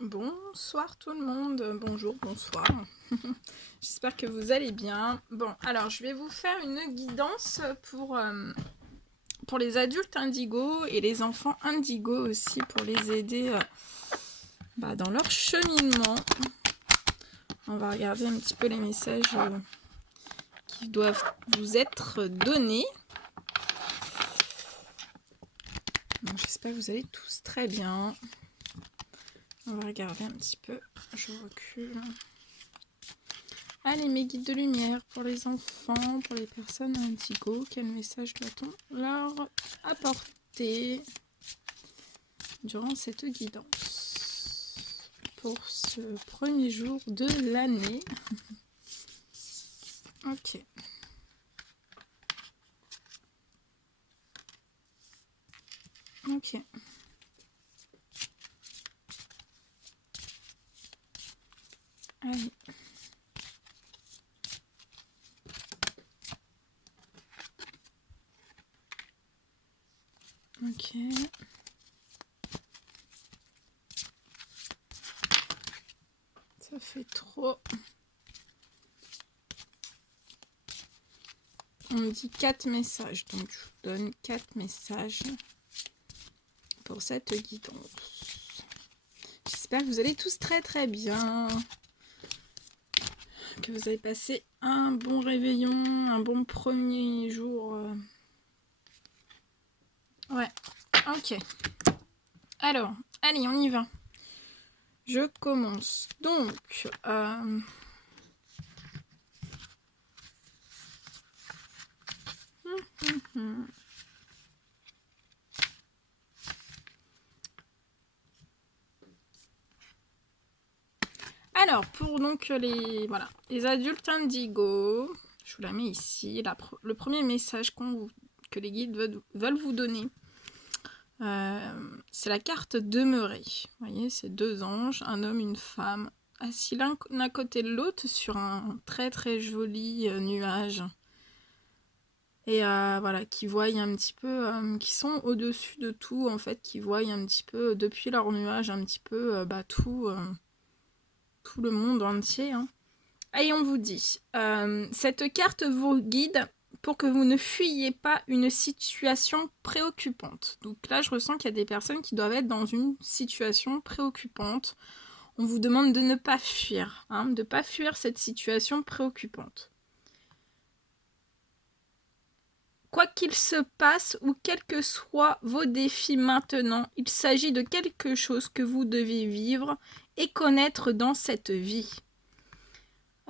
Bonsoir tout le monde, bonjour, bonsoir. J'espère que vous allez bien. Bon, alors je vais vous faire une guidance pour les adultes indigo et les enfants indigo aussi pour les aider dans leur cheminement. On va regarder un petit peu les messages qui doivent vous être donnés. J'espère que vous allez tous très bien. On va regarder un petit peu, je recule. Allez, mes guides de lumière pour les enfants, pour les personnes indigo, quel message doit-on leur apporter durant cette guidance pour ce premier jour de l'année? Ok. Ok. Allez. Ok. Ça fait trop. On me dit 4 messages, donc je vous donne 4 messages pour cette guidance. J'espère que vous allez tous très très bien, que vous avez passé un bon réveillon, un bon premier jour. Ouais, ok. Alors, allez, on y va. Je commence. Donc, alors, pour donc les adultes indigo, je vous la mets ici. Le premier message que les guides veulent vous donner, c'est la carte demeurer. Vous voyez, c'est 2 anges, un homme, une femme, assis l'un à côté de l'autre sur un très très joli nuage. Et voilà, qui voient un petit peu, qui sont au-dessus de tout, en fait, qui voient un petit peu, depuis leur nuage, un petit peu tout le monde entier. Hein. Et on vous dit, cette carte vous guide pour que vous ne fuyiez pas une situation préoccupante. Donc là, je ressens qu'il y a des personnes qui doivent être dans une situation préoccupante. On vous demande de ne pas fuir, de ne pas fuir cette situation préoccupante. Quoi qu'il se passe ou quels que soient vos défis maintenant, il s'agit de quelque chose que vous devez vivre et connaître dans cette vie.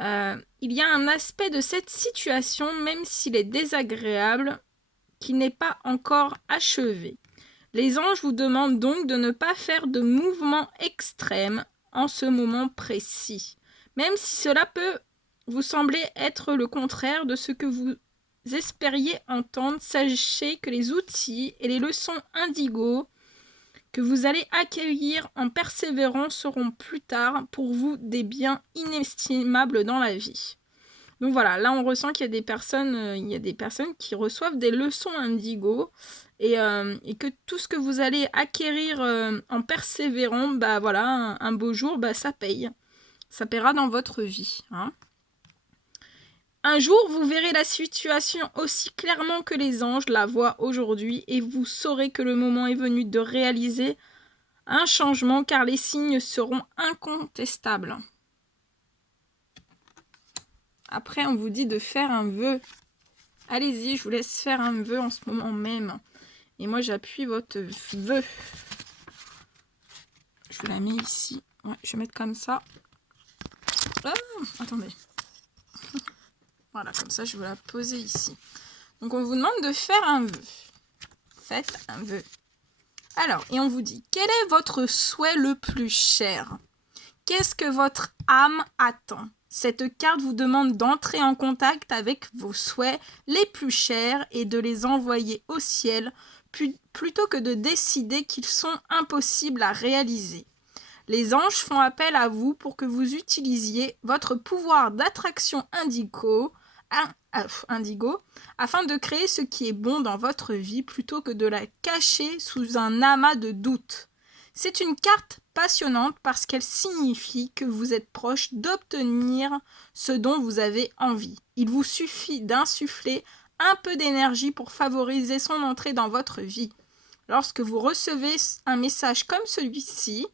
Il y a un aspect de cette situation, même s'il est désagréable, qui n'est pas encore achevé. Les anges vous demandent donc de ne pas faire de mouvements extrêmes en ce moment précis, même si cela peut vous sembler être le contraire de ce que vous espériez entendre. Sachez que les outils et les leçons indigo que vous allez accueillir en persévérant seront plus tard pour vous des biens inestimables dans la vie. Donc voilà, là on ressent qu'il y a des personnes, qui reçoivent des leçons indigo et que tout ce que vous allez acquérir en persévérant, un beau jour, ça paye. Ça paiera dans votre vie. Hein. Un jour, vous verrez la situation aussi clairement que les anges la voient aujourd'hui et vous saurez que le moment est venu de réaliser un changement car les signes seront incontestables. Après, on vous dit de faire un vœu. Allez-y, je vous laisse faire un vœu en ce moment même. Et moi, j'appuie votre vœu. Je vous la mets ici. Ouais, je vais mettre comme ça. Ah, attendez. Voilà, comme ça, je vais la poser ici. Donc, on vous demande de faire un vœu. Faites un vœu. Alors, et on vous dit, quel est votre souhait le plus cher? Qu'est-ce que votre âme attend? Cette carte vous demande d'entrer en contact avec vos souhaits les plus chers et de les envoyer au ciel plutôt que de décider qu'ils sont impossibles à réaliser. Les anges font appel à vous pour que vous utilisiez votre pouvoir d'attraction indigo afin de créer ce qui est bon dans votre vie plutôt que de la cacher sous un amas de doutes. C'est une carte passionnante parce qu'elle signifie que vous êtes proche d'obtenir ce dont vous avez envie. Il vous suffit d'insuffler un peu d'énergie pour favoriser son entrée dans votre vie. Lorsque vous recevez un message comme celui-ci,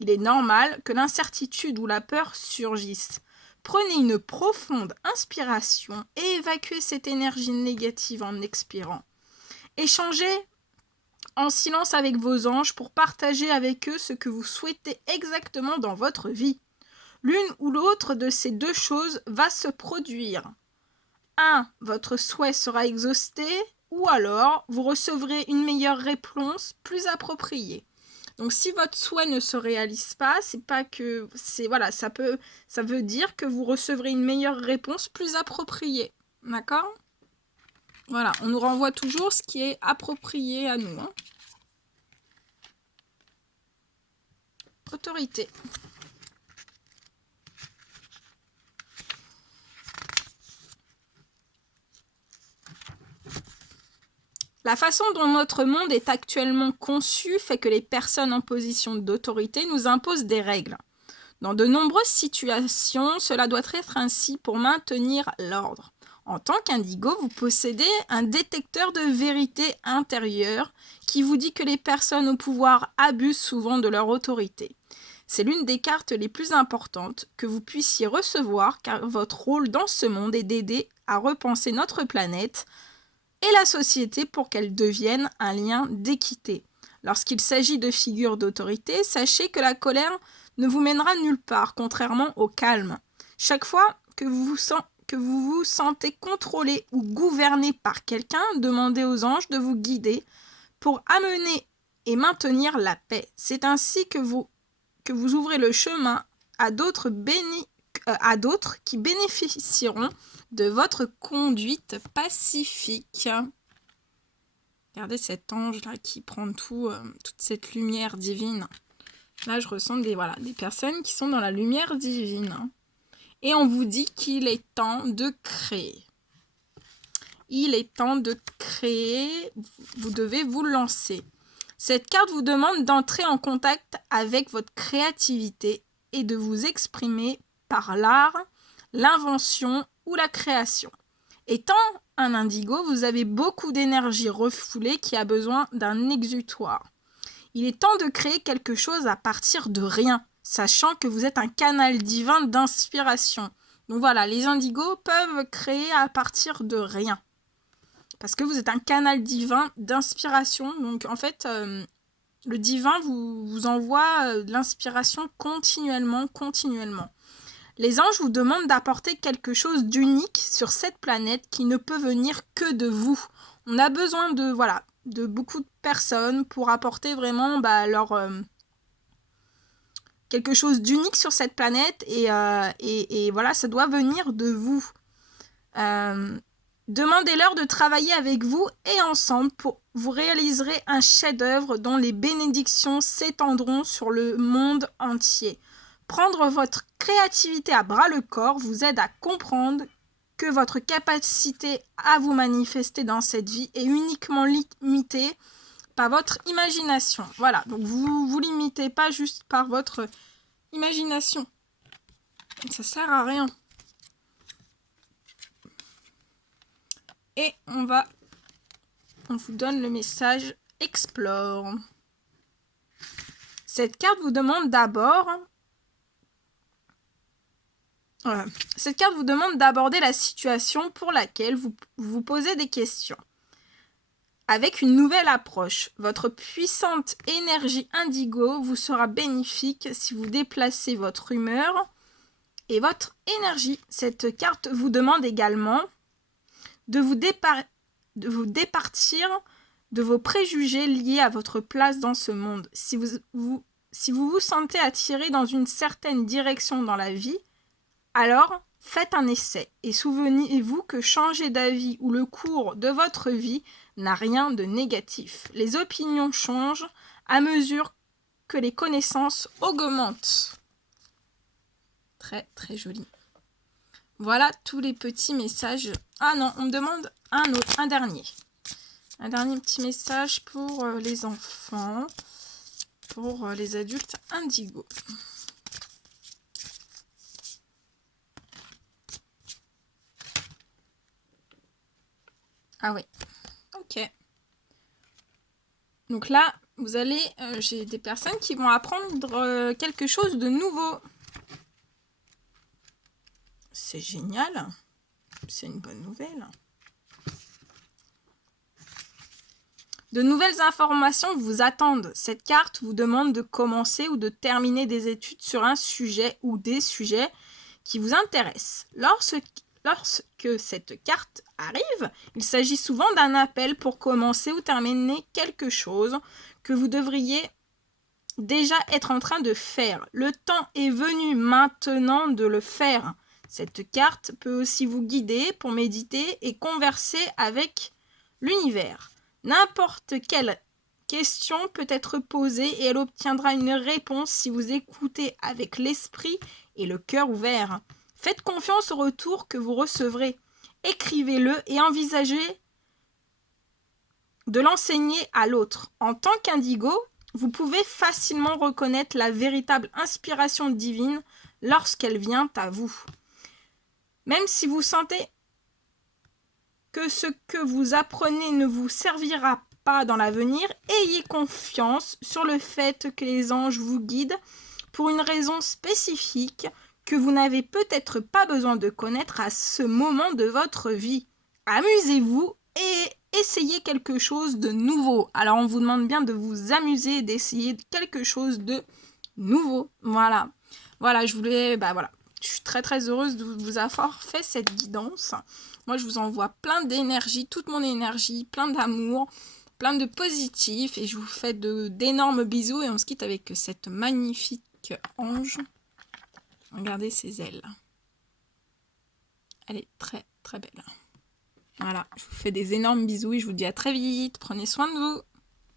il est normal que l'incertitude ou la peur surgissent. Prenez une profonde inspiration et évacuez cette énergie négative en expirant. Échangez en silence avec vos anges pour partager avec eux ce que vous souhaitez exactement dans votre vie. L'une ou l'autre de ces deux choses va se produire. 1. Votre souhait sera exaucé, ou alors vous recevrez une meilleure réponse plus appropriée. Donc si votre souhait ne se réalise pas, c'est pas que ça veut dire que vous recevrez une meilleure réponse plus appropriée. D'accord ? Voilà, on nous renvoie toujours ce qui est approprié à nous. Autorité. La façon dont notre monde est actuellement conçu fait que les personnes en position d'autorité nous imposent des règles. Dans de nombreuses situations, cela doit être ainsi pour maintenir l'ordre. En tant qu'indigo, vous possédez un détecteur de vérité intérieure qui vous dit que les personnes au pouvoir abusent souvent de leur autorité. C'est l'une des cartes les plus importantes que vous puissiez recevoir car votre rôle dans ce monde est d'aider à repenser notre planète et la société pour qu'elle devienne un lien d'équité. Lorsqu'il s'agit de figures d'autorité, sachez que la colère ne vous mènera nulle part, contrairement au calme. Chaque fois que vous vous sentez contrôlé ou gouverné par quelqu'un, demandez aux anges de vous guider pour amener et maintenir la paix. C'est ainsi que vous ouvrez le chemin à d'autres qui bénéficieront de votre conduite pacifique. Regardez cet ange-là qui prend toute cette lumière divine. Là, je ressens des personnes qui sont dans la lumière divine. Et on vous dit qu'il est temps de créer. Il est temps de créer. Vous devez vous lancer. Cette carte vous demande d'entrer en contact avec votre créativité et de vous exprimer par l'art, l'invention ou la création. Étant un indigo, vous avez beaucoup d'énergie refoulée qui a besoin d'un exutoire. Il est temps de créer quelque chose à partir de rien, sachant que vous êtes un canal divin d'inspiration. Donc voilà, les indigos peuvent créer à partir de rien. Parce que vous êtes un canal divin d'inspiration. Donc en fait, le divin vous envoie de l'inspiration continuellement. Les anges vous demandent d'apporter quelque chose d'unique sur cette planète qui ne peut venir que de vous. On a besoin de beaucoup de personnes pour apporter vraiment quelque chose d'unique sur cette planète et voilà, ça doit venir de vous. Demandez-leur de travailler avec vous et ensemble vous réaliserez un chef-d'œuvre dont les bénédictions s'étendront sur le monde entier. Prendre votre créativité à bras-le-corps vous aide à comprendre que votre capacité à vous manifester dans cette vie est uniquement limitée par votre imagination. Voilà, donc vous limitez pas juste par votre imagination. Ça sert à rien. Et on vous donne le message Explore. Cette carte vous demande d'aborder la situation pour laquelle vous vous posez des questions. Avec une nouvelle approche, votre puissante énergie indigo vous sera bénéfique si vous déplacez votre humeur et votre énergie. Cette carte vous demande également de vous départir de vos préjugés liés à votre place dans ce monde. Si vous vous sentez attiré dans une certaine direction dans la vie, alors faites un essai et souvenez-vous que changer d'avis ou le cours de votre vie n'a rien de négatif. Les opinions changent à mesure que les connaissances augmentent. Très très joli. Voilà tous les petits messages. Ah non, on me demande un dernier. Un dernier petit message pour les enfants. pour les adultes indigo. Ah oui, ok. Donc là, vous allez, j'ai des personnes qui vont apprendre quelque chose de nouveau. C'est génial. C'est une bonne nouvelle. De nouvelles informations vous attendent. Cette carte vous demande de commencer ou de terminer des études sur un sujet ou des sujets qui vous intéressent. Lorsque cette carte arrive, il s'agit souvent d'un appel pour commencer ou terminer quelque chose que vous devriez déjà être en train de faire. Le temps est venu maintenant de le faire. Cette carte peut aussi vous guider pour méditer et converser avec l'univers. N'importe quelle question peut être posée et elle obtiendra une réponse si vous écoutez avec l'esprit et le cœur ouvert. Faites confiance au retour que vous recevrez. Écrivez-le et envisagez de l'enseigner à l'autre. En tant qu'indigo, vous pouvez facilement reconnaître la véritable inspiration divine lorsqu'elle vient à vous. Même si vous sentez que ce que vous apprenez ne vous servira pas dans l'avenir, ayez confiance sur le fait que les anges vous guident pour une raison spécifique que vous n'avez peut-être pas besoin de connaître à ce moment de votre vie. Amusez-vous et essayez quelque chose de nouveau. Alors on vous demande bien de vous amuser et d'essayer quelque chose de nouveau. Voilà, je voulais, je suis très très heureuse de vous avoir fait cette guidance. Moi je vous envoie plein d'énergie, toute mon énergie, plein d'amour, plein de positif et je vous fais d'énormes bisous et on se quitte avec cette magnifique ange. Regardez ses ailes. Elle est très très belle. Voilà, je vous fais des énormes bisous et je vous dis à très vite. Prenez soin de vous.